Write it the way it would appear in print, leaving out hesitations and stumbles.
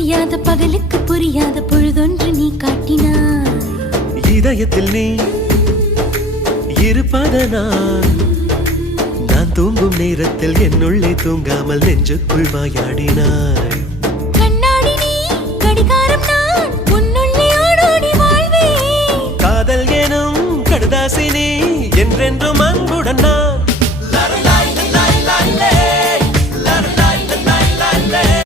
விடியாத பகலுக்கு புரியாத பொழுதொன்று நீ காட்டினாய். இதயத்தில் நீ இருப்பதனால் நான் தூங்கும் நேரத்தில் என்னுள்ளே தூங்காமல் நெஞ்சுக்குள் மாயாடினாய்.